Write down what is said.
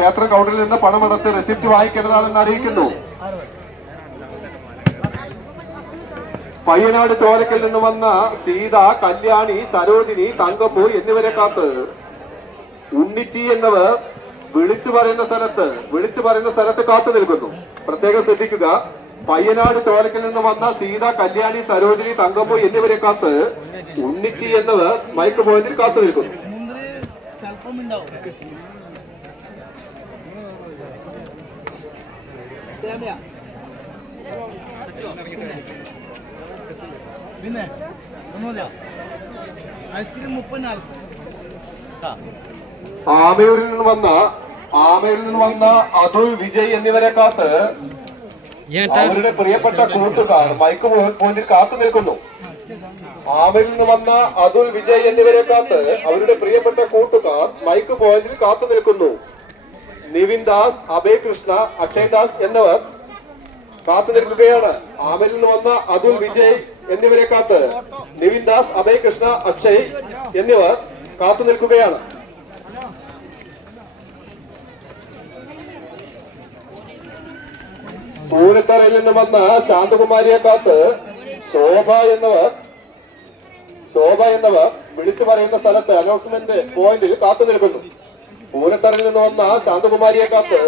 ക്ഷേത്ര കൗണ്ടറിൽ നിന്ന് പണമെടുത്ത് റെസിപ്റ്റ് വാങ്ങിക്കേണ്ടതാണെന്ന് അറിയിക്കുന്നു. പയ്യനാട് ചോരക്കൽ നിന്ന് വന്ന സീത, കല്യാണി, സരോജിനി, തങ്കപ്പൂ എന്നിവരെ കാത്ത് ഉണ്ണിച്ചി എന്നിവർ വിളിച്ചു പറയുന്ന സ്ഥലത്ത് കാത്തു നിൽക്കുന്നു. പ്രത്യേകം ശ്രദ്ധിക്കുക, പയ്യനാട് ചോരക്കൽ നിന്ന് വന്ന സീത, കല്യാണി, സരോജിനി, തങ്കപ്പൂ എന്നിവരെ കാത്ത് ഉണ്ണിച്ചി എന്നിവർ മൈക്ക് പോയിന്റിൽ കാത്തു നിൽക്കുന്നു. പിന്നെ ഐസ്ക്രീം 34. ആമയൂരിൽ നിന്ന് വന്ന അതുൽ, വിജയ് എന്നിവരെ കാത്ത് അവരുടെ പ്രിയപ്പെട്ട കൂട്ടുകാർ മൈക്ക് പോയിന്റിൽ കാത്തു നിൽക്കുന്നു. ആമയൂരിൽ നിന്ന് വന്ന അതുൽ, വിജയ് എന്നിവരെ കാത്ത് അവരുടെ പ്രിയപ്പെട്ട കൂട്ടുകാർ മൈക്ക് പോയിന്റിൽ കാത്തു നിൽക്കുന്നു. നിവിൻ ദാസ്, അഭയ് കൃഷ്ണ, അക്ഷയ് ദാസ് എന്നിവർ കാത്തു നിൽക്കുകയാണ്. ആമയിൽ നിന്ന് വന്ന അതുൽ, വിജയ് എന്നിവരെ കാത്ത് നിവിൻ ദാസ്, അഭയ് കൃഷ്ണ, അക്ഷയ് എന്നിവർ കാത്തു നിൽക്കുകയാണ്. പൂരത്തറയിൽ നിന്ന് വന്ന ശാന്തകുമാരിയെ കാത്ത് ശോഭ എന്നവർ വിളിച്ചു പറയുന്ന സ്ഥലത്ത് അനൗൺസ്മെന്റ് പോയിന്റിൽ കാത്തു നിൽക്കുന്നു. പൂരത്തറയിൽ നിന്ന് വന്ന ശാന്തകുമാരിയെ കാത്ത്